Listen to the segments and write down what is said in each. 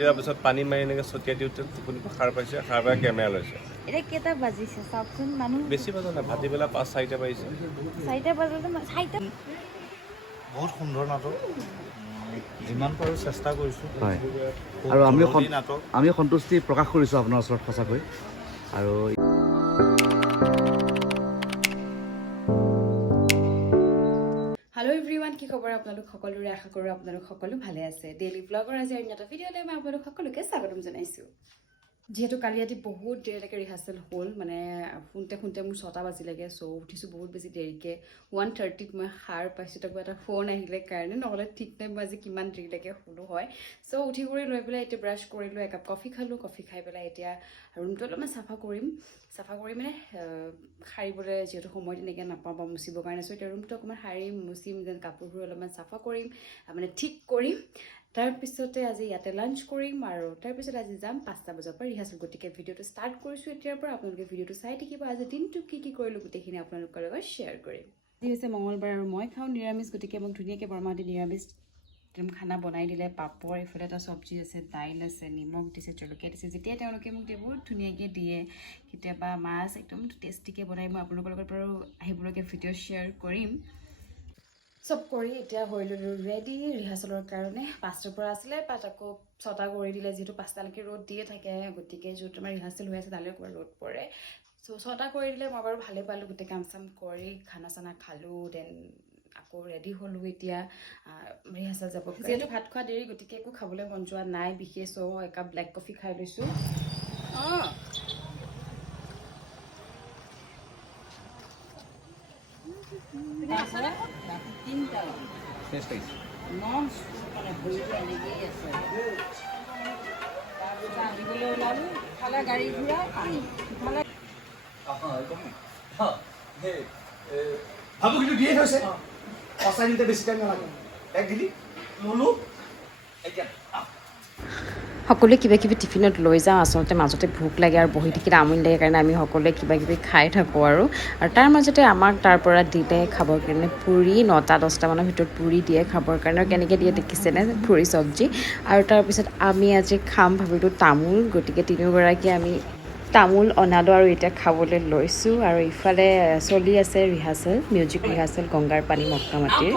দিয়াৰ পিছত পানী মাৰি এনেকৈ ছটিয়াই দিওঁতে টোপনি সাৰ পাইছে, সাৰ পাই কেমেৰা লৈছে। এতিয়া কেইটা বাজিছে চাওকচোন, মানুহ বেছি বজা নাই, ভাটিবেলা 5-4টা বাজিছে। 4টা বজাতে 4টা। বহুত সুন্দৰ নাটক, যিমান পাৰোঁ চেষ্টা কৰিছোঁ। হয়, আৰু নাটক আমি সন্তুষ্টি প্ৰকাশ কৰিছোঁ আপোনাৰ ওচৰত সঁচাকৈ। আৰু হেল্ল' এভৰিৱান, কি খবৰ আপোনালোক সকলোৰে? আশা কৰোঁ আপোনালোক সকলো ভালে আছে। ডেইলি ব্লগৰ আজি অন্য এটা ভিডিঅ'লৈ মই আপোনালোক সকলোকে স্বাগতম জনাইছোঁ। যিহেতু কালি ৰাতি বহুত দেৰিলৈকে ৰিহাৰ্চেল হ'ল, মানে শুনতে মোৰ 6টা বাজিলেগৈ। চ' উঠিছোঁ বহুত বেছি দেৰিকৈ, 1:30ত মই সাৰ পাইছোঁ। তাকো এটা ফোন আহিলে কাৰণে, নহ'লে ঠিক নাই মই আজি কিমান দেৰিলৈকে শুলো হয়। চ' উঠি কৰি লৈ পেলাই এতিয়া ব্ৰাছ কৰিলোঁ, একাপ কফি খালোঁ। কফি খাই পেলাই এতিয়া ৰুমটো অলপমান চাফা কৰি মানে সাৰিবলৈ যিহেতু সময় তেনেকৈ নাপাওঁ বা মুচিবৰ কাৰণে। চ' এতিয়া ৰুমটো অকণমান সাৰিম, মুচিম, যেন কাপোৰবোৰ অলপমান চাফা কৰিম, মানে ঠিক কৰিম। তাৰপিছতে আজি ইয়াতে লাঞ্চ কৰিম আৰু তাৰপিছত আজি যাম 5টা বজাৰ পৰা ৰিহাৰ্চেল। গতিকে ভিডিঅ'টো ষ্টাৰ্ট কৰিছোঁ এতিয়াৰ পৰা। আপোনালোকে ভিডিঅ'টো চাই থাকিব। আজি দিনটো কি কৰিলোঁ গোটেইখিনি আপোনালোকৰ লগত শ্বেয়াৰ কৰিম। আজি হৈছে মঙলবাৰ আৰু মই খাওঁ নিৰামিষ, গতিকে মোক ধুনীয়াকৈ বৰমাহঁতে নিৰামিষ খানা বনাই দিলে। পাপৰ, এইফালে এটা চব্জি আছে, দাইল আছে, নিমখ দিছে, জলকীয়া দিছে। যেতিয়া তেওঁলোকে মোক দিয়ে বহুত ধুনীয়াকৈ দিয়ে। কেতিয়াবা মাছ একদম টেষ্টিকৈ বনাই। মই আপোনালোকৰ লগত বাৰু আহিবলগীয়া ভিডিঅ' শ্বেয়াৰ কৰিম। চব কৰি এতিয়া হৈ ল'লোঁ ৰেডি ৰিহাৰ্চেলৰ কাৰণে। 5টাৰ পৰা আছিলে, তাত আকৌ 6টা কৰি দিলে। যিহেতু 5টালৈকে ৰ'দ দিয়ে থাকে, গতিকে য'ত আমাৰ ৰিহাৰ্চেল হৈ আছে তালৈ অকণমান ৰ'দ পৰে। চ' 6টা কৰি দিলে। মই বাৰু ভালেই পালোঁ। গোটেই কাম চাম কৰি খানা চানা খালোঁ, দেন আকৌ ৰেডি হ'লোঁ। এতিয়া ৰিহাৰ্চেল যাব। যিহেতু ভাত খোৱা দেৰি, গতিকে একো খাবলৈ মন যোৱা নাই বিশেষ। চ' একাপ ব্লেক কফি খাই লৈছোঁ। গাড়ী ঘূৰা পানী ভাবো কিন্তু দিয়ে থৈছে, সঁচাই দিওঁতে বেছি টাইম নালাগে। এক দিলি ল'লো এতিয়া। সকলোৱে কিবা কিবি টিফিনত লৈ যাওঁ। আচলতে মাজতে ভোক লাগে আৰু বহি থাকিলে আমনি লাগে কাৰণে আমি সকলোৱে কিবা কিবি খাই থাকোঁ। আৰু তাৰ মাজতে আমাক তাৰ পৰা দিলে খাবৰ কাৰণে পুৰি। 9টা-10টা মানৰ ভিতৰত পুৰি দিয়ে খাবৰ কাৰণে। কেনেকৈ দিয়ে দেখিছেনে, পুৰি চব্জি। আৰু তাৰপিছত আমি আজি খাম ভাবিলোঁ তামোল। গতিকে তিনিওগৰাকী আমি তামোল অনালোঁ আৰু এতিয়া খাবলৈ লৈছোঁ। আৰু ইফালে চলি আছে ৰিহাৰ্চেল, মিউজিক ৰিহাৰ্চেল গংগাৰ পানী মক্কা মাটিৰ।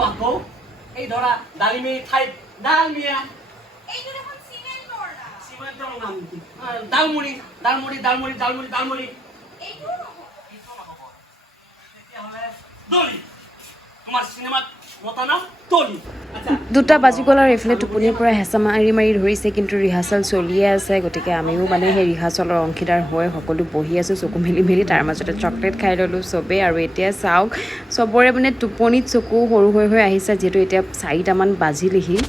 এই ধৰা ডালিমি ঠাইত ডালমিয়া ডালমুড়ি ডালমুড়ি ডালমুড়ি ডালমুড়ি ডালমুড়ি দলি তোমাৰ চিনেমাত মতা নাম দলি। 2টা বাজি গ'ল আৰু এইফালে টোপনিৰ পৰা হেঁচা মাৰি ধৰিছে, কিন্তু ৰিহাৰ্চেল চলিয়ে আছে। গতিকে আমিও মানে সেই ৰিহাৰ্চেলৰ অংশীদাৰ হৈ সকলো বহি আছোঁ চকু মেলি। তাৰ মাজতে চকলেট খাই ল'লোঁ চবেই। আৰু এতিয়া চাওক, চবৰে মানে টোপনিত চকু সৰু হৈ আহিছে, যিহেতু এতিয়া 4টামান বাজিলেহি।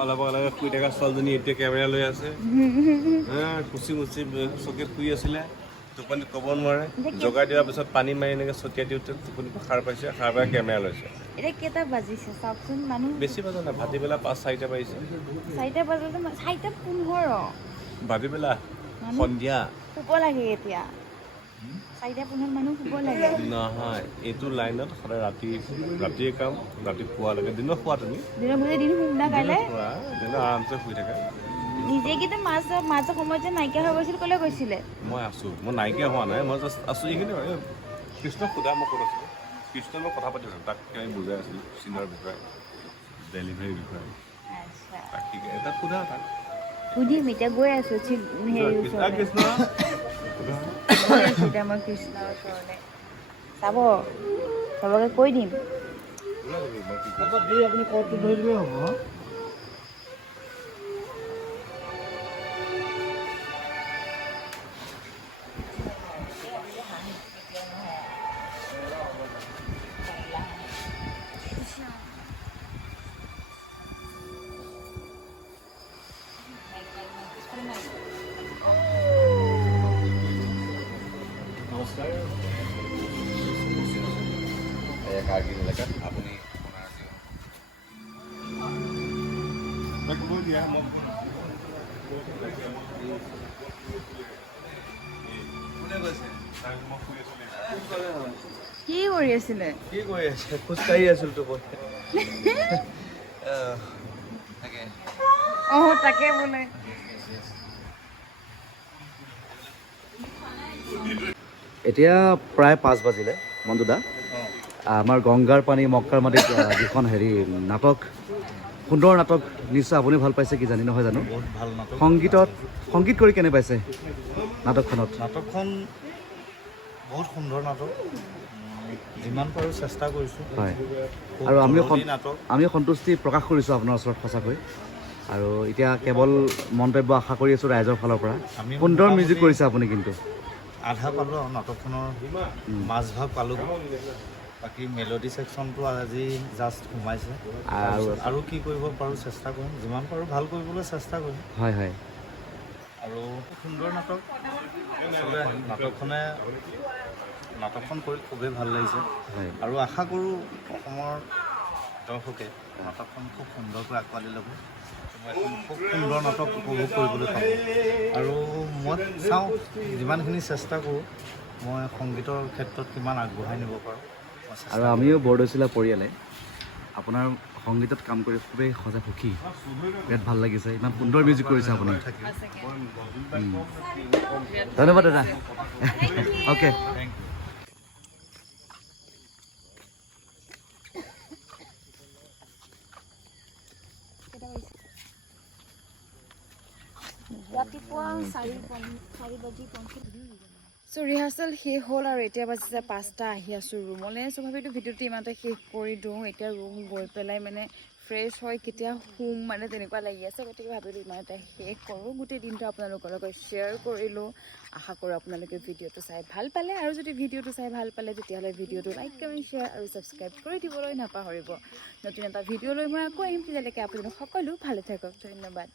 অলপ আগতে শুই থকা ছোৱালীজনী এতিয়া কেমেৰা লৈ আছে, কুচি মুচি চকীত শুই আছিলে, টোপনি ক'ব নোৱাৰে। জগাই দিয়াৰ পিছত পানী মাৰি এনেকৈ ছটিয়াই দিওঁতে টোপনি সাৰ পাইছে, সাৰ পাই কেমেৰা লৈছে। এতিয়া কেইটা বাজিছে চাওকচোন, মানুহ বেছি বজা নাই, ভাটিবেলা 5-4টা বাজিছে। 4টা বজাতে 4:15। ভাটিবেলা সন্ধিয়া শুব লাগে এতিয়া। 4:15 মানুহ শুব লাগে। নহয়, এইটো লাইনত সদায় ৰাতিয়ে কাম, ৰাতি শুৱালৈকে। দিনত শুৱা তুমি, দিনৰ বুজি দিন শুম না কাইলৈ। শুৱা দিনত আৰামছে শুই থাকা। নিজে কিন্তু মাছ সময়ত যে নাইকিয়া হৈ গৈছিল, ক'লে গৈছিলে? মই আছোঁ, মই নাইকিয়া হোৱা নাই, মই জাষ্ট আছোঁ। এইখিনি কৃষ্ণক সোধা মই ক'ত আছিলোঁ। কৃষ্ণক মই কথা পাতি আছিলোঁ, তাক আমি বুজাই আছিলোঁ চিনৰ বিষয়ে, ডেলিভাৰীৰ বিষয়ে। তাক তাক সোধা, তাক সুধিম এতিয়া। গৈ আছোঁ হেৰি ওচৰলৈ। কৃষ্ণ গৈ আছোঁ এতিয়া মই কৃষ্ণৰ ওচৰলৈ। চাব, চবকে কৈ দিম। আপুনি কলটো ধৰি দিলেই হ'ব। কাৰ্গিল এলেকাত আপুনি কি কৰি আছিলে? কি কৰি আছে? খোজকাঢ়ি আছিলোঁ টোপনি। তাকে অঁ তাকে বোলে এতিয়া প্ৰায় 5 বাজিলে মন্দুদা আমাৰ গংগাৰ পানী মক্কাৰ মাটিত যিখন নাটক সুন্দৰ নাটক নিশ্চয় আপুনি ভাল পাইছে কি জানি নহয় জানো বহুত ভাল নাটক সংগীত কৰি কেনে পাইছে নাটকখনত নাটকখন বহুত সুন্দৰ নাটক যিমান পাৰোঁ চেষ্টা কৰিছোঁ হয় আৰু নাটক আমি সন্তুষ্টি প্ৰকাশ কৰিছোঁ আপোনাৰ ওচৰত সঁচাকৈ আৰু এতিয়া কেৱল মন্তব্য আশা কৰি আছোঁ ৰাইজৰ ফালৰ পৰা আমি সুন্দৰ মিউজিক কৰিছে আপুনি কিন্তু আধা পালোঁ আৰু নাটকখনৰ মাজভাগ পালোঁ বাকী মেলোডি ছেকশ্যনটো আজি জাষ্ট সোমাইছে আৰু কি কৰিব পাৰোঁ চেষ্টা কৰিম যিমান পাৰোঁ ভাল কৰিবলৈ চেষ্টা কৰিম হয় হয় আৰু সুন্দৰ নাটক আচলতে নাটকখন কৰি খুবেই ভাল লাগিছে হয় আৰু আশা কৰোঁ অসমৰ দৰ্শকে নাটকখন খুব সুন্দৰকৈ আঁকোৱালি ল'ব খুব সুন্দৰ নাটক উপভোগ কৰিবলৈ পাব আৰু মই চাওঁ যিমানখিনি চেষ্টা কৰোঁ মই সংগীতৰ ক্ষেত্ৰত কিমান আগবঢ়াই নিব পাৰোঁ আৰু আমিও বৰদৈচিলা পৰিয়ালে আপোনাৰ সংগীতত কাম কৰি খুবেই সঁচা সুখী বিৰাট ভাল লাগিছে ইমান সুন্দৰ মিউজিক কৰিছে আপুনি ধন্যবাদ দাদা অ'কে থেংক ইউ ৰাতিপুৱা 4 বাজি 50 চ' ৰিহাৰ্চেল শেষ হ'ল আৰু এতিয়া বাজিছে 5টা আহি আছোঁ ৰুমলৈ চ' ভাবিলোঁ ভিডিঅ'টো ইমানতে শেষ কৰি দিওঁ এতিয়া ৰুম গৈ পেলাই মানে ফ্ৰেছ হয় কেতিয়া শুম মানে তেনেকুৱা লাগি আছে গতিকে ভাবিলোঁ ইমানতে শেষ কৰোঁ গোটেই দিনটো আপোনালোকৰ লগত শ্বেয়াৰ কৰিলোঁ আশা কৰোঁ আপোনালোকে ভিডিঅ'টো চাই ভাল পালে আৰু যদি ভিডিঅ'টো চাই ভাল পালে তেতিয়াহ'লে ভিডিঅ'টো লাইক কমেণ্ট শ্বেয়াৰ আৰু ছাবস্ক্ৰাইব কৰি দিবলৈ নাপাহৰিব নতুন এটা ভিডিঅ' লৈ মই আকৌ আহিম তেতিয়ালৈকে আপোনালোক সকলো ভালে থাকক ধন্যবাদ